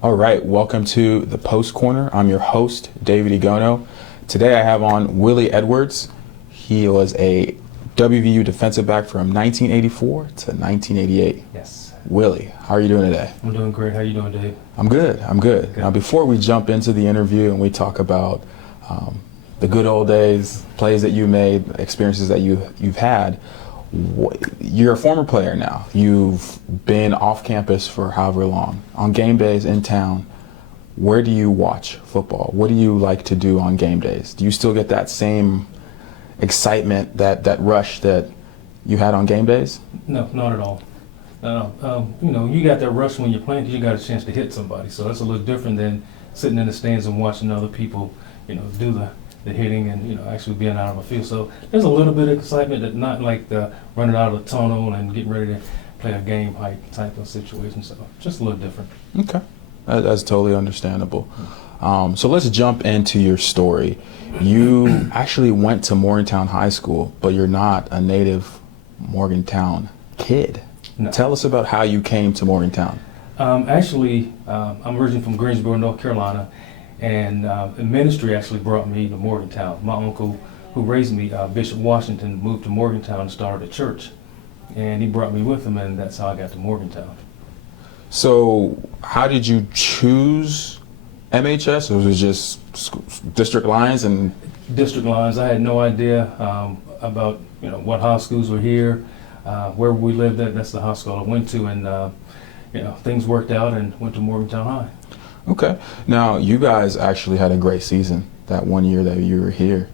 All right, welcome to the Post Corner. I'm your host, David Igono. Today I have on Willie Edwards. He was a WVU defensive back from 1984 to 1988. Yes. Willie, how are you doing today? I'm doing great. How are you doing, Dave? I'm good. Good. Now, before we jump into the interview and we talk about the good old days, plays that you made, experiences that you've had, you're a former player now. You've been off campus for however long. On game days in town, where do you watch football? What do you like to do on game days? Do you still get that same excitement, that rush that you had on game days? No, not at all. You got that rush when you're playing because you got a chance to hit somebody. So that's a little different than sitting in the stands and watching other people, do the hitting and, actually being out on the field. So there's a little bit of excitement, that not like the running out of the tunnel and getting ready to play a game type of situation. So just a little different. Okay. That's totally understandable. So let's jump into your story. You actually went to Morgantown High School, but you're not a native Morgantown kid. No. Tell us about how you came to Morgantown. I'm originally from Greensboro, North Carolina, and ministry actually brought me to Morgantown. My uncle, who raised me, Bishop Washington, moved to Morgantown and started a church, and he brought me with him, and that's how I got to Morgantown. So how did you choose MHS, or was it just district lines? And district lines. I had no idea about what high schools were here, where we lived at. That's the high school I went to, and things worked out and went to Morgantown High. Okay. Now, you guys actually had a great season that one year that you were here.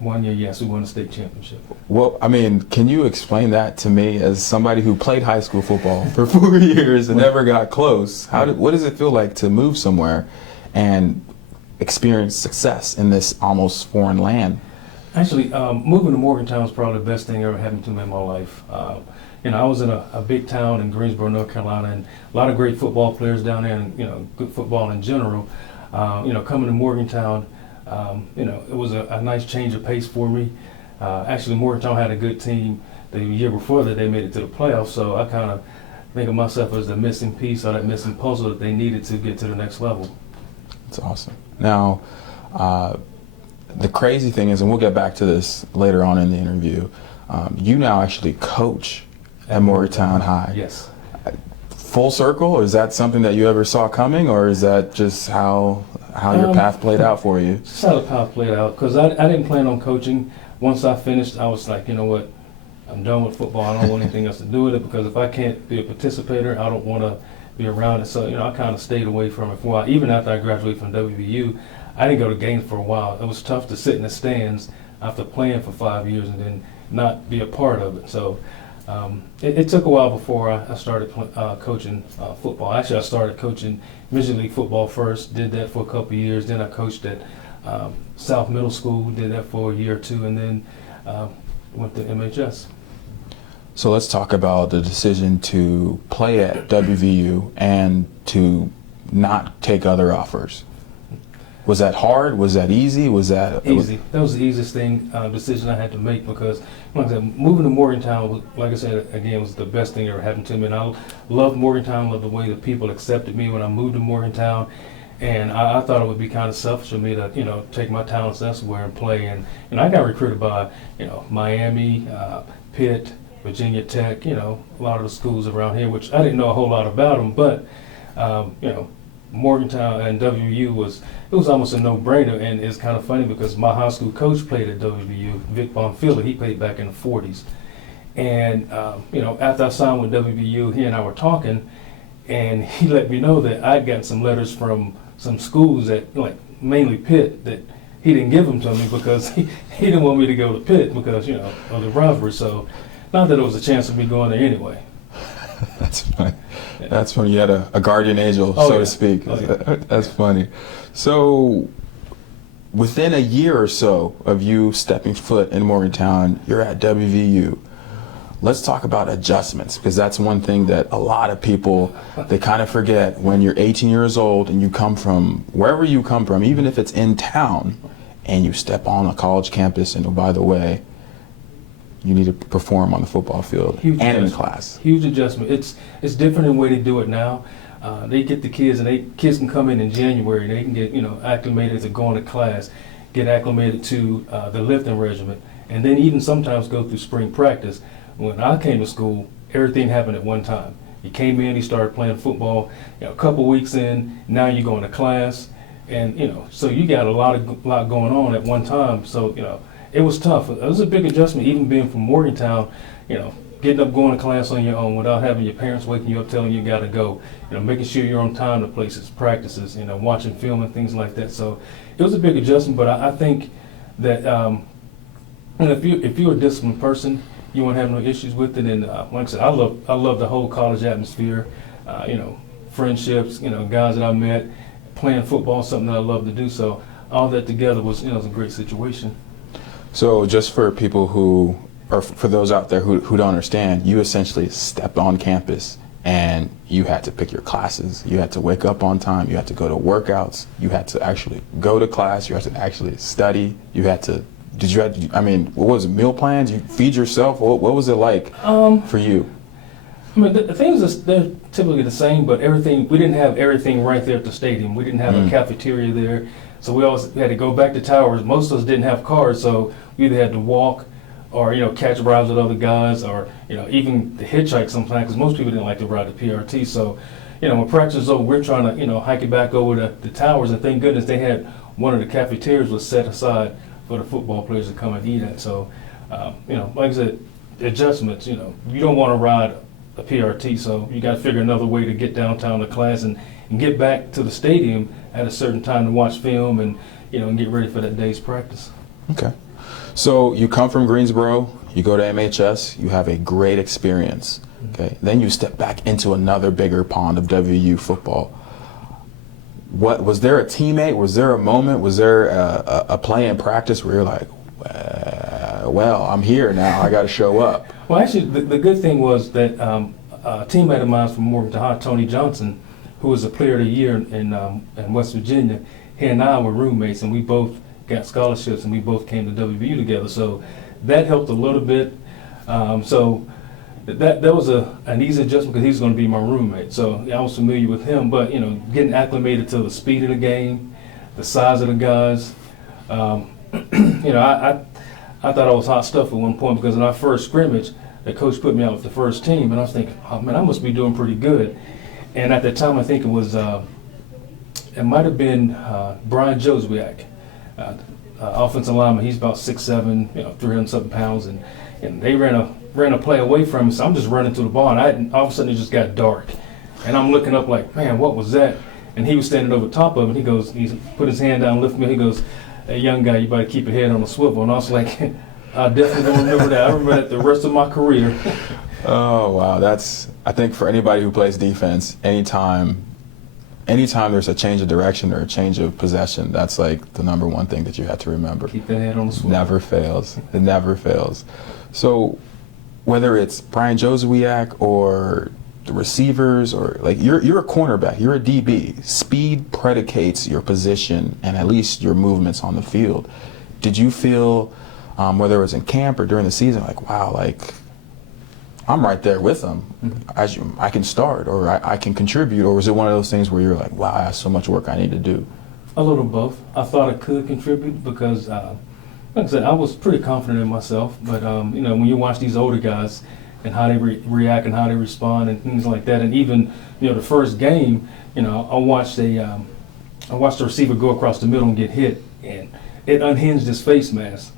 1 year, yes, we won the state championship. Well, I mean, can you explain that to me as somebody who played high school football for 4 years and never got close? What does it feel like to move somewhere and experience success in this almost foreign land? Actually, moving to Morgantown was probably the best thing ever happened to me in my life. I was in a big town in Greensboro, North Carolina, and a lot of great football players down there, and good football in general. Coming to Morgantown, it was a nice change of pace for me. Actually, Morgantown had a good team. The year before that, they made it to the playoffs, so I kind of think of myself as the missing piece or that missing puzzle that they needed to get to the next level. That's awesome. Now, the crazy thing is, and we'll get back to this later on in the interview, you now actually coach at Morgantown High. Yes. Full circle, or is that something that you ever saw coming, or is that just how your path played out for you? Just how the path played out, because I didn't plan on coaching. Once I finished, I was like, you know what, I'm done with football. I don't want anything else to do with it, because if I can't be a participator, I don't want to be around it. So, I kind of stayed away from it for a while. Even after I graduated from WVU, I didn't go to games for a while. It was tough to sit in the stands after playing for 5 years and then not be a part of it. So it took a while before I started coaching football. Actually, I started coaching Major League Football first, did that for a couple of years. Then I coached at South Middle School, did that for a year or two, and then went to MHS. So let's talk about the decision to play at WVU and to not take other offers. Was that hard? Was that easy? Was that easy? That was the easiest decision I had to make, because, like I said, moving to Morgantown, like I said again, was the best thing that ever happened to me. And I loved Morgantown, loved the way the people accepted me when I moved to Morgantown. And I thought it would be kind of selfish of me to, take my talents elsewhere and play. And I got recruited by, Miami, Pitt, Virginia Tech, a lot of the schools around here, which I didn't know a whole lot about them, but, Morgantown and WVU was almost a no-brainer. And it's kind of funny because my high school coach played at WVU, Vic Bonfilla. He played back in the 40s. And, after I signed with WVU, he and I were talking, and he let me know that I'd gotten some letters from some schools that, like, mainly Pitt, that he didn't give them to me because he didn't want me to go to Pitt because, of the rivalry. So, not that it was a chance of me going there anyway. That's funny. That's funny. You had a guardian angel, so to speak. That's funny. So, within a year or so of you stepping foot in Morgantown, you're at WVU. Let's talk about adjustments, because that's one thing that a lot of people, they kind of forget. When you're 18 years old and you come from wherever you come from, even if it's in town, and you step on a college campus, and oh, by the way, you need to perform on the football field and in class. Huge adjustment. It's different in the way they do it now. They get the kids, and kids can come in January, and they can get, acclimated to going to class, get acclimated to the lifting regimen, and then even sometimes go through spring practice. When I came to school, everything happened at one time. You came in, you started playing football, a couple weeks in, now you're going to class, and so you got a lot going on at one time. So it was tough. It was a big adjustment, even being from Morgantown, getting up, going to class on your own without having your parents waking you up telling you got to go, making sure you're on time to places, practices, watching film and things like that. So it was a big adjustment, but I think that if you're a disciplined person, you won't have no issues with it. And like I said, I love the whole college atmosphere, friendships, guys that I met, playing football, something that I love to do. So all that together was, was a great situation. So just for people who, or for those out there who don't understand, you essentially stepped on campus and you had to pick your classes. You had to wake up on time. You had to go to workouts. You had to actually go to class. You had to actually study. You had to, what was it, meal plans? You feed yourself? What was it like for you? I mean, the things, they're typically the same, but we didn't have everything right there at the stadium. We didn't have a cafeteria there. So we always had to go back to Towers. Most of us didn't have cars, so we either had to walk or, catch rides with other guys, or, even the hitchhike sometimes, because most people didn't like to ride the PRT. So, when practice was over, we're trying to, hike it back over to the Towers, and thank goodness they had one of the cafeterias was set aside for the football players to come and eat at. So, like I said, adjustments, you don't want to ride a PRT, so you got to figure another way to get downtown to class and get back to the stadium at a certain time to watch film and, and get ready for that day's practice. Okay. So you come from Greensboro, you go to MHS, you have a great experience. Okay. Then you step back into another bigger pond of WU football. What was there a teammate? Was there a moment? Was there a play in practice where you're like, well, I'm here now. I got to show up. Well, actually, the good thing was that a teammate of mine from Morgantown High, Tony Johnson, who was a player of the year in West Virginia, he and I were roommates, and we both got scholarships, and we both came to WVU together. So that helped a little bit. So that was an easy adjustment because he was going to be my roommate. So I was familiar with him, but getting acclimated to the speed of the game, the size of the guys. I thought I was hot stuff at one point because in our first scrimmage, the coach put me out with the first team, and I was thinking, oh man, I must be doing pretty good. And at that time, I think it was, it might have been Brian Joswiak, offensive lineman. He's about 6'7", 300-something pounds, and they ran a play away from me. So I'm just running to the ball, and all of a sudden it just got dark, and I'm looking up like, man, what was that? And he was standing over top of it. He put his hand down, lifted me. He goes, "Hey, young guy, you better keep your head on a swivel." And I was like, I definitely don't remember that. I remember that the rest of my career. Oh wow, I think for anybody who plays defense, anytime there's a change of direction or a change of possession, that's like the number one thing that you have to remember. Keep that head on the swivel. Never fails. It never fails. So whether it's Brian Joswiak or the receivers, or like you're a cornerback, you're a DB. Speed predicates your position and at least your movements on the field. Did you feel, whether it was in camp or during the season, like, wow, like I'm right there with them. I can start, or I can contribute, or was it one of those things where you're like, wow, I have so much work I need to do? A little both. I thought I could contribute because, like I said, I was pretty confident in myself. But when you watch these older guys and how they react and how they respond and things like that, and even the first game, I watched the receiver go across the middle and get hit, and it unhinged his face mask.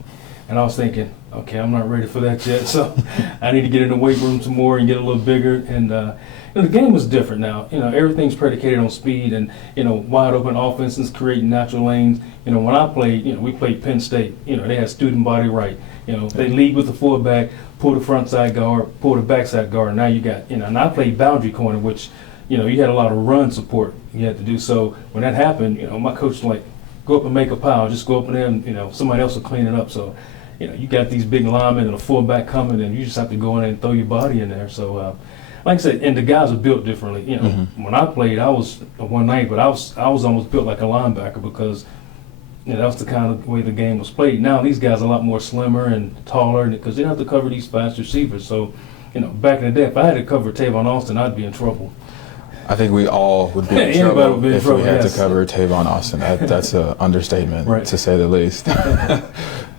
And I was thinking, okay, I'm not ready for that yet, so I need to get in the weight room some more and get a little bigger. And the game was different now. Everything's predicated on speed and wide open offenses, creating natural lanes. When I played, we played Penn State. They had student body right. They lead with the fullback, pull the front side guard, pull the backside guard. Now you got, and I played boundary corner, which you had a lot of run support you had to do. So when that happened, my coach was like, go up and make a pile. Just go up in there, and somebody else will clean it up. So. You got these big linemen and a fullback coming, and you just have to go in there and throw your body in there. So, like I said, and the guys are built differently. When I played, I was a 190, but I was almost built like a linebacker because that was the kind of way the game was played. Now these guys are a lot more slimmer and taller because they have to cover these fast receivers. So, back in the day, if I had to cover Tavon Austin, I'd be in trouble. I think we all would be in Anybody trouble would be in if trouble, we had yes. to cover Tavon Austin. That's an understatement, Right. to say the least.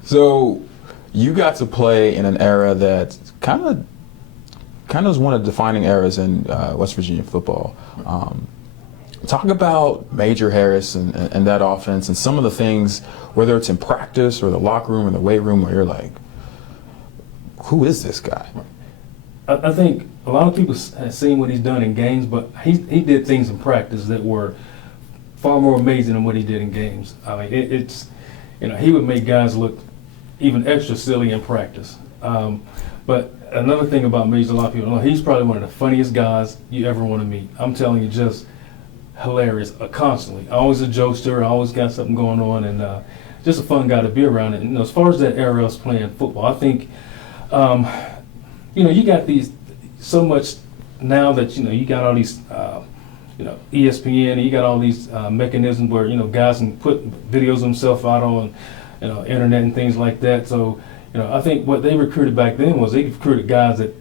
So you got to play in an era that kind of was one of the defining eras in West Virginia football. Talk about Major Harris and that offense and some of the things, whether it's in practice or the locker room or the weight room, where you're like, who is this guy? I think a lot of people have seen what he's done in games, but he did things in practice that were far more amazing than what he did in games. I mean, it's he would make guys look even extra silly in practice. But another thing about Major, a lot of people know, he's probably one of the funniest guys you ever want to meet. I'm telling you, just hilarious, constantly. Always a jokester, always got something going on, and just a fun guy to be around. And as far as that era of us playing football, I think. You got these so much now that you got all these ESPN, you got all these mechanisms where guys can put videos of themselves out on internet and things like that. So I think what they recruited back then was they recruited guys that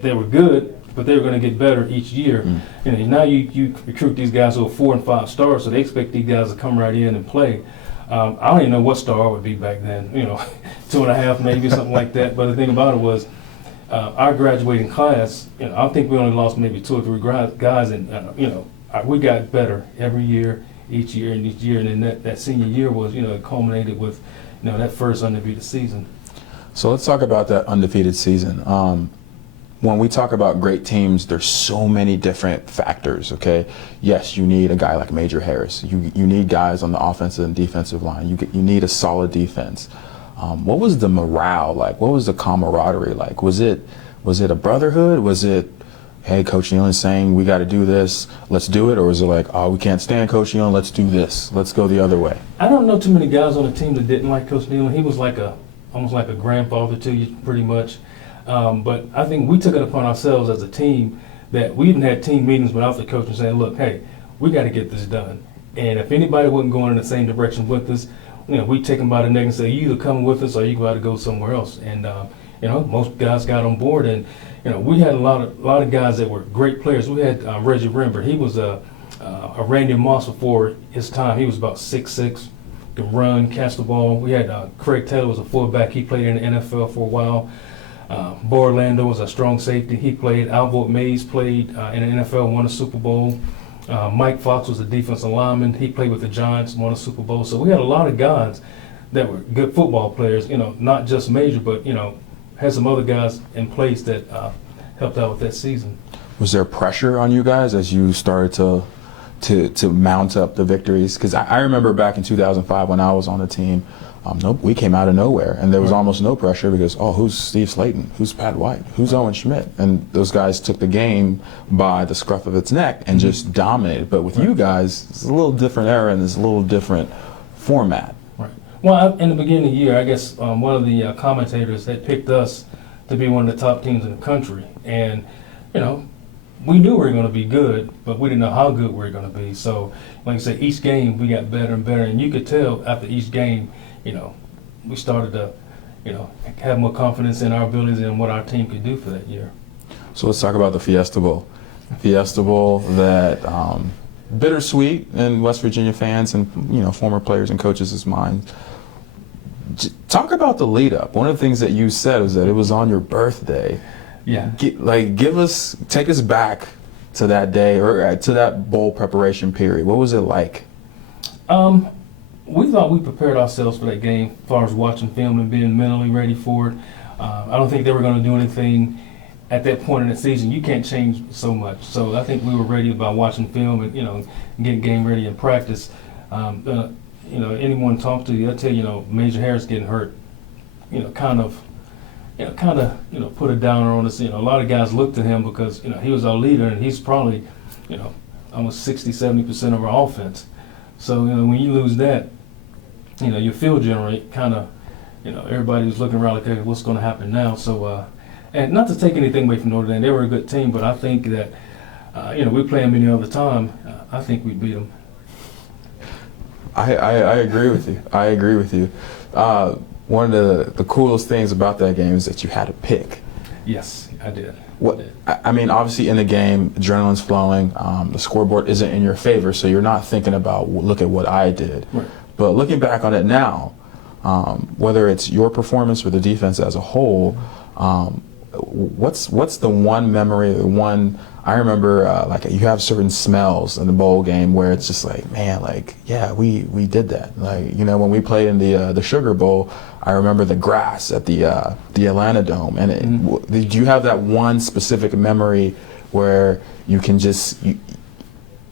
they were good, but they were going to get better each year. Now you recruit these guys who are 4 and 5 stars, so they expect these guys to come right in and play. I don't even know what star I would be back then, 2.5 maybe, something like that. But the thing about it was, our graduating class, I think we only lost maybe 2 or 3 guys, and we got better every year, each year, and then that senior year was, it culminated with, that first undefeated season. So let's talk about that undefeated season. When we talk about great teams, there's so many different factors, okay? Yes, you need a guy like Major Harris. You need guys on the offensive and defensive line. You need a solid defense. What was the morale like? What was the camaraderie like? Was it a brotherhood? Was it, hey, Coach Nealon's saying we got to do this, let's do it? Or was it like, oh, we can't stand Coach Nealon, let's do this, let's go the other way? I don't know too many guys on the team that didn't like Coach Nealon. He was almost like a grandfather to you, pretty much. But I think we took it upon ourselves as a team that we even had team meetings without the coach and saying, look, hey, we got to get this done. And if anybody wasn't going in the same direction with us, we take them by the neck and say, you either come with us or you got to go somewhere else. And, most guys got on board. And, we had a lot of guys that were great players. We had Reggie Rembert. He was a Randy Moss before his time. He was about 6'6", could run, catch the ball. We had Craig Taylor was a fullback. He played in the NFL for a while. Borlando was a strong safety. He played. Alvord Mays played in the NFL, won a Super Bowl. Mike Fox was a defensive lineman. He played with the Giants, won a Super Bowl. So we had a lot of guys that were good football players, not just Major, but, had some other guys in place that helped out with that season. Was there pressure on you guys as you started to mount up the victories? Because I remember back in 2005 when I was on the team, we came out of nowhere, and there was almost no pressure because, who's Steve Slayton? Who's Pat White? Who's Owen Schmidt? And those guys took the game by the scruff of its neck and just dominated. But with you guys, it's a little different era and it's a little different format. Right. Well, in the beginning of the year, I guess one of the commentators had picked us to be one of the top teams in the country. And, we knew we were going to be good, but we didn't know how good we were going to be. So, like I said, each game we got better and better. And you could tell after each game, we started to, have more confidence in our abilities and what our team could do for that year. So let's talk about the Fiesta Bowl. Fiesta Bowl that bittersweet in West Virginia fans and former players and coaches' minds. Talk about the lead up. One of the things that you said was that it was on your birthday. Yeah. Take us back to that day or to that bowl preparation period. What was it like? We thought we prepared ourselves for that game as far as watching film and being mentally ready for it. I don't think they were going to do anything at that point in the season. You can't change so much. So I think we were ready by watching film and, getting game ready in practice. Anyone talk to you, they'll tell you, Major Harris getting hurt, kind of put a downer on us. A lot of guys looked to him because, he was our leader and he's probably, almost 60-70% of our offense. So, when you lose that, your field generate kind of, everybody was looking around like, okay, what's going to happen now? So, and not to take anything away from Notre Dame, they were a good team, but I think that, we play them any other time, I think we beat them. I agree with you. I agree with you. One of the coolest things about that game is that you had to pick. Yes, I did. What I mean, obviously in the game, adrenaline's flowing. The scoreboard isn't in your favor, so you're not thinking about look at what I did. Right. But looking back on it now, whether it's your performance or the defense as a whole, what's the one memory, the one I remember? Like you have certain smells in the bowl game where it's just like, man, like yeah, we did that. Like when we played in the Sugar Bowl, I remember the grass at the Atlanta Dome. And did you have that one specific memory where you can just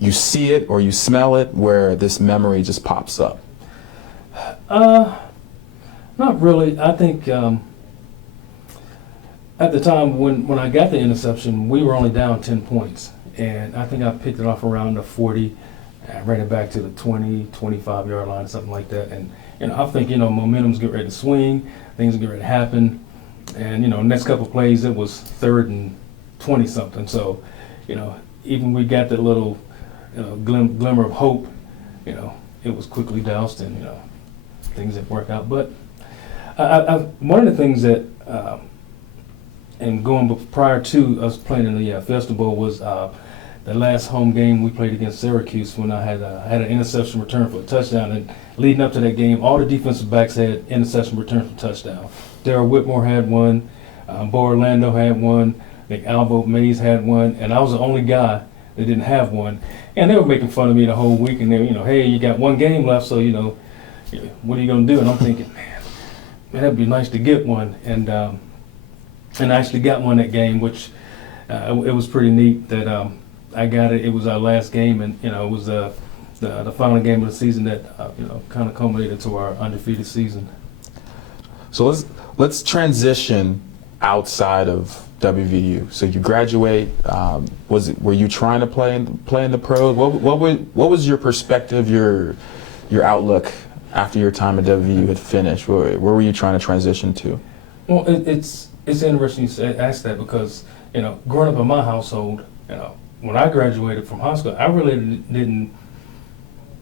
you see it or you smell it, where this memory just pops up? Not really. I think at the time when I got the interception, we were only down 10 points. And I think I picked it off around the 40, and ran it back to the 20, 25-yard line, something like that. And I think, momentum's getting ready to swing, things are getting ready to happen. And, next couple of plays, it was 3rd and 20-something. So, even we got that little, glimmer of hope, it was quickly doused and, things didn't work out. But one of the things that, and going prior to us playing in the Fiesta Bowl was the last home game we played against Syracuse, when I had an interception return for a touchdown. And leading up to that game, all the defensive backs had interception return for touchdown. Darryl Whitmore had one, Bo Orlando had one, I think Albo Mays had one, and I was the only guy that didn't have one. And they were making fun of me the whole week, and they were, hey, you got one game left, so what are you going to do? And I'm thinking, man, that'd be nice to get one. And I actually got one that game, which it was pretty neat that I got it. It was our last game, and it was the final game of the season that kind of culminated to our undefeated season. So let's transition outside of WVU. So you graduate. Were you trying to play in the pros? What was your perspective, your outlook after your time at WVU had finished? Where were you trying to transition to? Well, it's interesting you ask that, because growing up in my household, when I graduated from high school, I really didn't.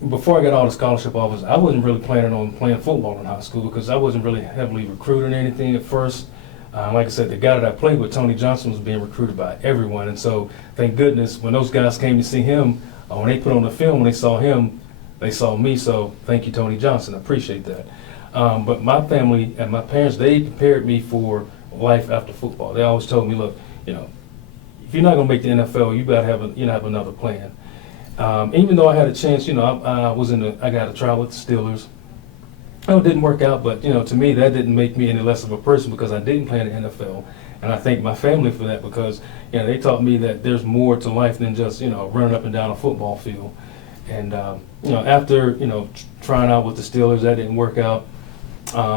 Before I got all the scholarship offers, I wasn't really planning on playing football in high school, because I wasn't really heavily recruited or anything at first. Like I said, the guy that I played with, Tony Johnson, was being recruited by everyone, and so thank goodness when those guys came to see him, when they put on the film, when they saw him, they saw me. So thank you, Tony Johnson. I appreciate that. But my family and my parents, they prepared me for life after football. They always told me, look, if you're not going to make the NFL, you better have another plan. Even though I had a chance, I got a trial with the Steelers. It didn't work out, but to me that didn't make me any less of a person, because I didn't play in the NFL, and I thank my family for that, because they taught me that there's more to life than just running up and down a football field. And after trying out with the Steelers, that didn't work out.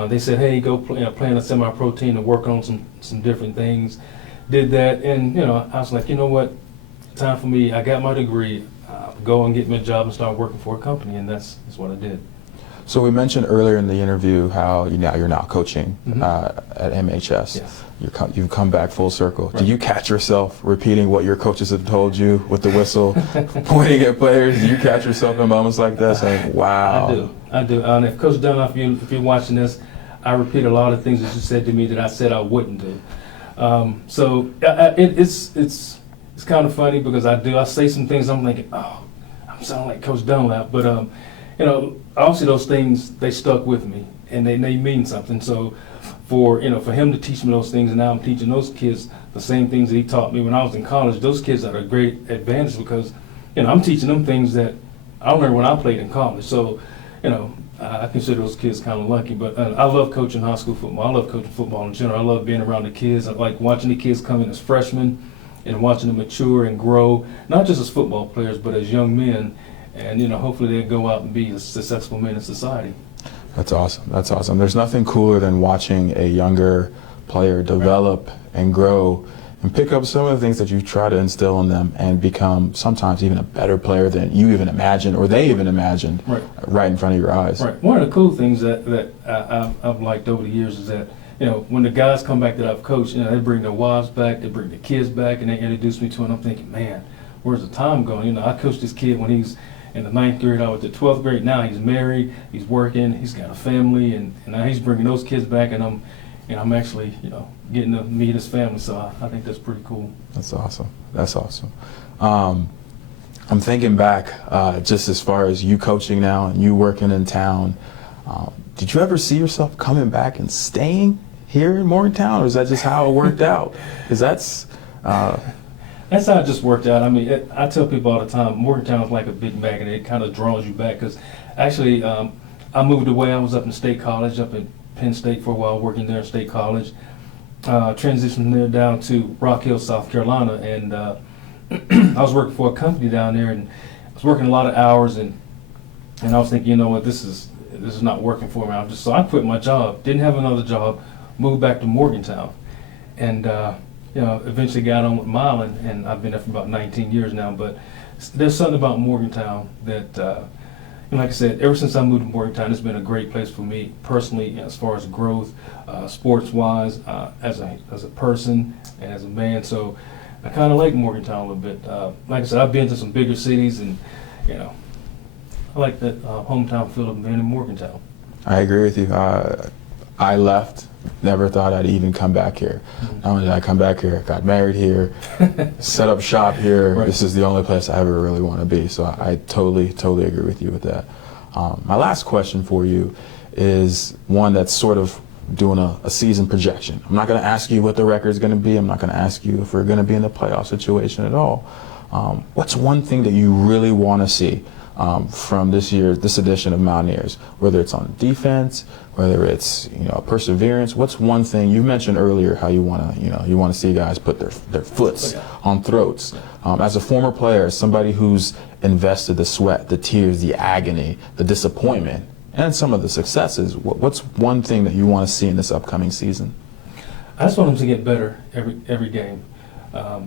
They said, hey, go play in a semi-pro team and work on some different things. Did that, and I was like, you know what, time for me. I got my degree. Go and get me a job and start working for a company, and that's what I did. So we mentioned earlier in the interview how you're now coaching at MHS. Yes. You've come back full circle. Right. Do you catch yourself repeating what your coaches have told you with the whistle, pointing at players? Do you catch yourself in moments like that, saying, "Wow"? I do. And if Coach Dunlap, if you're watching this, I repeat a lot of things that you said to me that I said I wouldn't do. It's kind of funny, because I say some things I'm thinking, oh, I'm sounding like Coach Dunlap, but obviously those things, they stuck with me, and they mean something. So for him to teach me those things, and now I'm teaching those kids the same things that he taught me when I was in college. Those kids are a great advantage, because I'm teaching them things that I learned when I played in college. So I consider those kids kind of lucky. But I love coaching high school football. I love coaching football in general. I love being around the kids. I like watching the kids come in as freshmen and watching them mature and grow, not just as football players, but as young men. And hopefully they go out and be successful men in society. That's awesome. That's awesome. There's nothing cooler than watching a younger player develop and grow and pick up some of the things that you try to instill in them and become sometimes even a better player than you even imagined or they even imagined right in front of your eyes. Right. One of the cool things that I've liked over the years is that when the guys come back that I've coached, they bring their wives back, they bring their kids back, and they introduce me to it, and I'm thinking, man, where's the time going? I coached this kid when he's in the 9th grade. I was at 12th grade. Now he's married, he's working, he's got a family, and now he's bringing those kids back, and I'm and I'm actually, getting to meet his family. So I think that's pretty cool. That's awesome. That's awesome. I'm thinking back, just as far as you coaching now and you working in town. Did you ever see yourself coming back and staying here in Morgantown, or is that just how it worked out? Because that's how it just worked out. I mean, I tell people all the time, Morgantown is like a big magnet. It kind of draws you back. Because actually, I moved away. I was up in State College, up in Penn State for a while, working there at State College. Transitioned there down to Rock Hill, South Carolina, and I was working for a company down there, and I was working a lot of hours, and I was thinking, you know what, this is not working for me. So I quit my job, didn't have another job, moved back to Morgantown, and eventually got on with Milan, and I've been there for about 19 years now. But there's something about Morgantown that, like I said, ever since I moved to Morgantown, it's been a great place for me personally, as far as growth, sports-wise, as a person and as a man. So I kind of like Morgantown a little bit. Like I said, I've been to some bigger cities, and I like that hometown feel of being in Morgantown. I agree with you. I left, never thought I'd even come back here. Not only did I come back here, got married here, set up shop here. Right. This is the only place I ever really want to be. So I totally agree with you with that. My last question for you is one that's sort of doing a season projection. I'm not going to ask you what the record is going to be. I'm not going to ask you if we're going to be in the playoff situation at all. What's one thing that you really want to see from this edition of Mountaineers, whether it's on defense, whether it's perseverance? What's one thing you mentioned earlier, how you want to see guys put their foots on throats? As a former player, as somebody who's invested the sweat, the tears, the agony, the disappointment, and some of the successes, what's one thing that you want to see in this upcoming season? I just want them to get better every game. I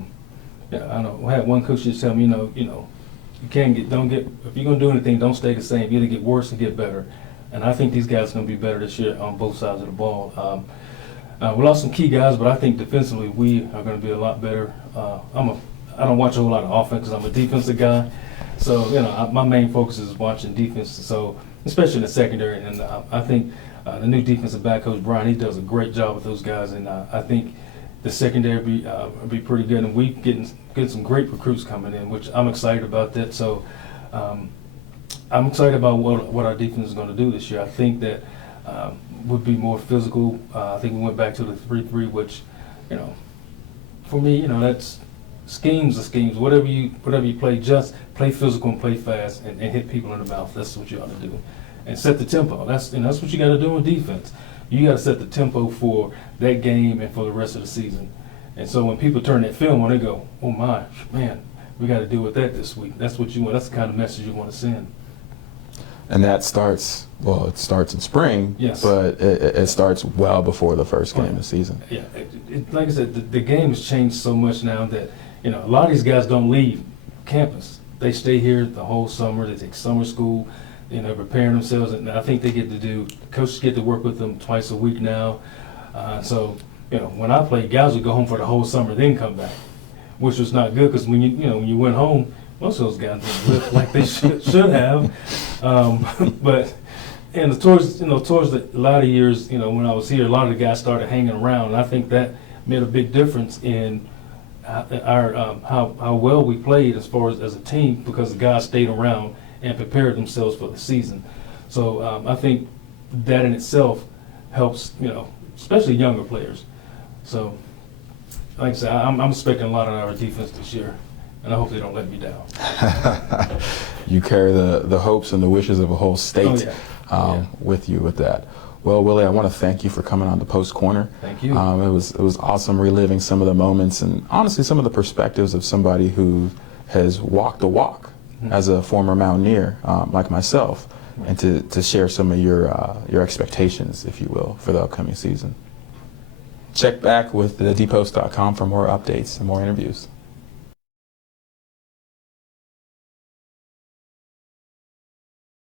know I had one coach just tell me, if you're gonna do anything, don't stay the same. Either get worse or get better. And I think these guys are gonna be better this year on both sides of the ball. We lost some key guys, but I think defensively we are gonna be a lot better. I don't watch a whole lot of offense because I'm a defensive guy. So my main focus is watching defense. So especially in the secondary, and I think the new defensive back coach Brian, he does a great job with those guys, and I think the secondary will be pretty good, and we getting some great recruits coming in, which I'm excited about that. So I'm excited about what our defense is going to do this year. I think that would be more physical. I think we went back to the 3-3, which for me, that's schemes are schemes. Whatever you play, just play physical and play fast and hit people in the mouth. That's what you ought to do, and set the tempo. That's what you got to do on defense. You got to set the tempo for that game and for the rest of the season. And so when people turn that film on, they go, "Oh my man, we got to deal with that this week." That's what you want. That's the kind of message you want to send. And that starts. Well, it starts in spring. Yes. But it starts well before the first game of the season. Yeah. Like I said, the game has changed so much now that a lot of these guys don't leave campus. They stay here the whole summer. They take summer school. Preparing themselves, and I think coaches get to work with them twice a week now. So when I played, guys would go home for the whole summer, then come back, which was not good because when you went home, most of those guys didn't live like they should have. But towards the latter years, when I was here, a lot of the guys started hanging around, and I think that made a big difference in how well we played as far as a team, because the guys stayed around and prepared themselves for the season. So I think that in itself helps, especially younger players. So, like I said, I'm expecting a lot of our defense this year, and I hope they don't let me down. You carry the hopes and the wishes of a whole state with you with that. Well, Willie, I want to thank you for coming on the Post Corner. Thank you. It was awesome reliving some of the moments and honestly some of the perspectives of somebody who has walked the walk as a former Mountaineer like myself, and to share some of your expectations, if you will, for the upcoming season. Check back with thedpost.com for more updates and more interviews.